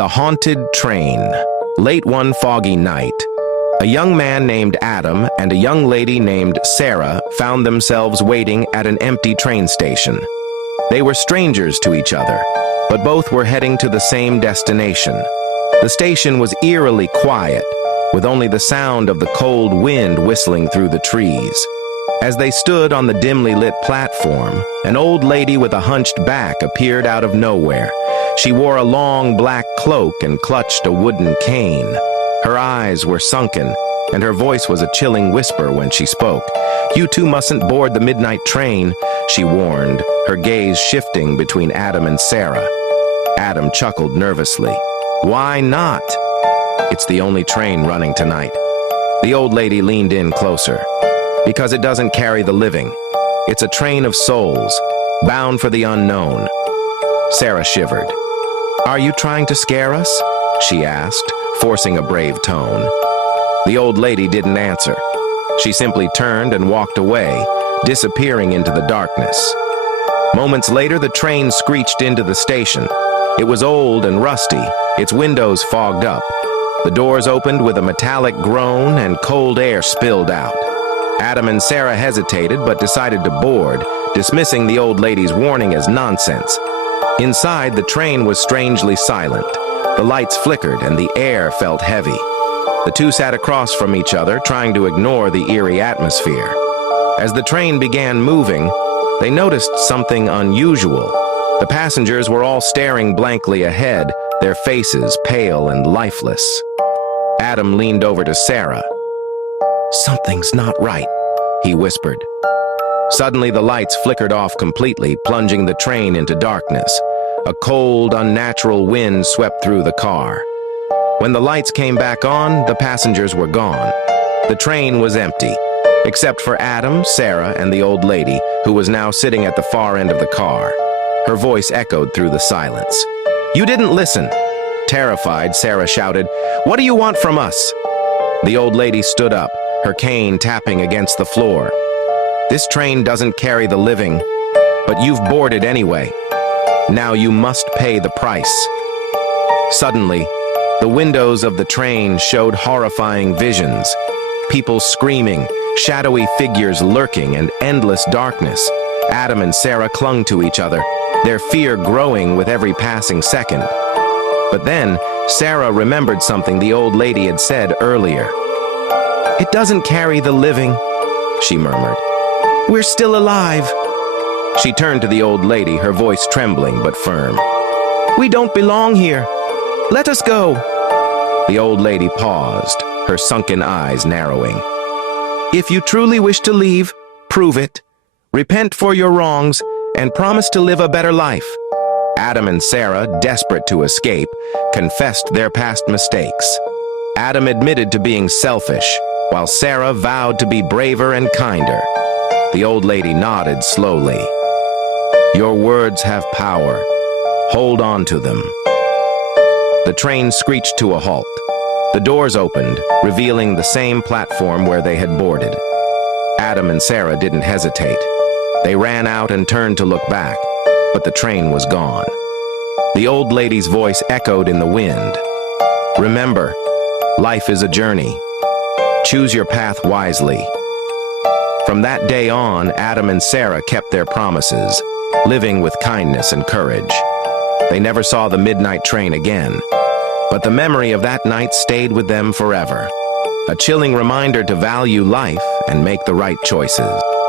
The Haunted Train. Late one foggy night, a young man named Adam and a young lady named Sarah found themselves waiting at an empty train station. They were strangers to each other, but both were heading to the same destination. The station was eerily quiet, with only the sound of the cold wind whistling through the trees. As they stood on the dimly lit platform, an old lady with a hunched back appeared out of nowhere. She wore a long black cloak and clutched a wooden cane. Her eyes were sunken, and her voice was a chilling whisper when she spoke. "You two mustn't board the midnight train," she warned, her gaze shifting between Adam and Sarah. Adam chuckled nervously. "Why not?" "It's the only train running tonight." The old lady leaned in closer. "Because it doesn't carry the living. It's a train of souls, bound for the unknown." Sarah shivered. "Are you trying to scare us?" she asked, forcing a brave tone. The old lady didn't answer. She simply turned and walked away, disappearing into the darkness. Moments later, the train screeched into the station. It was old and rusty, its windows fogged up. The doors opened with a metallic groan and cold air spilled out. Adam and Sarah hesitated but decided to board, dismissing the old lady's warning as nonsense. Inside, the train was strangely silent. The lights flickered and the air felt heavy. The two sat across from each other, trying to ignore the eerie atmosphere. As the train began moving, they noticed something unusual. The passengers were all staring blankly ahead, their faces pale and lifeless. Adam leaned over to Sarah. "Something's not right," he whispered. Suddenly, the lights flickered off completely, plunging the train into darkness. A cold, unnatural wind swept through the car. When the lights came back on, the passengers were gone. The train was empty, except for Adam, Sarah, and the old lady, who was now sitting at the far end of the car. Her voice echoed through the silence. "You didn't listen." Terrified, Sarah shouted, "What do you want from us?" The old lady stood up, her cane tapping against the floor. "This train doesn't carry the living, but you've boarded anyway. Now you must pay the price." Suddenly, the windows of the train showed horrifying visions. People screaming, shadowy figures lurking, and endless darkness. Adam and Sarah clung to each other, their fear growing with every passing second. But then, Sarah remembered something the old lady had said earlier. "It doesn't carry the living," she murmured. "We're still alive." She turned to the old lady, her voice trembling but firm. "We don't belong here. Let us go." The old lady paused, her sunken eyes narrowing. "If you truly wish to leave, prove it. Repent for your wrongs and promise to live a better life." Adam and Sarah, desperate to escape, confessed their past mistakes. Adam admitted to being selfish, while Sarah vowed to be braver and kinder. The old lady nodded slowly. "Your words have power. Hold on to them." The train screeched to a halt. The doors opened, revealing the same platform where they had boarded. Adam and Sarah didn't hesitate. They ran out and turned to look back, but the train was gone. The old lady's voice echoed in the wind. "Remember, life is a journey. Choose your path wisely." From that day on, Adam and Sarah kept their promises, living with kindness and courage. They never saw the midnight train again, but the memory of that night stayed with them forever, a chilling reminder to value life and make the right choices.